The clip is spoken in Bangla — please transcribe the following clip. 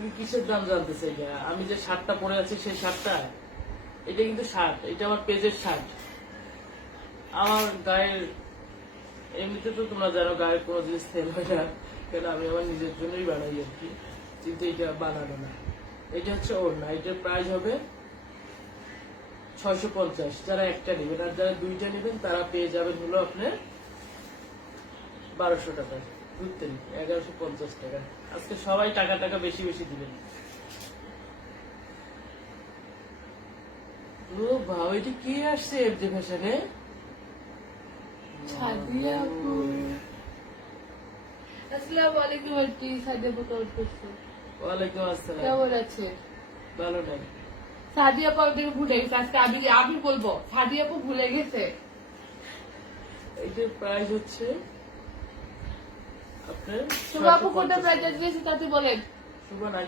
তুমি কিসের দাম জানতে চাইলে আমি যে শার্টটা পরে আছি সেই শার্টটা? এটা কিন্তু শার্ট, এটা আমার পেজের শার্ট। আমার গায়ের, এমনিতে তো তোমরা জানো গায়ের কোনো জিনিস সেল হয় না, কেন আমি আমার নিজের জন্যই বানাই আর কি। কিন্তু এটা বানানো না। এটা হচ্ছে ওর না এটার প্রাইস হবে ছয়শো পঞ্চাশ। যারা একটা নেবেন, আর যারা দুইটা নেবেন, তারা পেয়ে যাবেন হলো আপনার বারোশো টাকা। ঘুরতে এগারোশো পঞ্চাশ টাকা। আজকে সবাই টাকা টাকা বেশি বেশি দিবেন। ও এটা কি আসছে এফজে ফ্যাশনে? সাদিয়া আপু। আসসালামু আলাইকুম আন্টি সাদিয়া আপু কেমন করছ ওয়ালাইকুম আসসালাম। কেমন আছে ভালো নাই। সাদিয়া আপু আমাকে ভুলে গেছে আজকে আমি আমি বলব? সাদিয়া আপু ভুলে গেছে। এটার প্রাইস হচ্ছে শুভ আপু কোনটা প্রাইজটা দিয়েছে তাতে বলেন শুভ নাই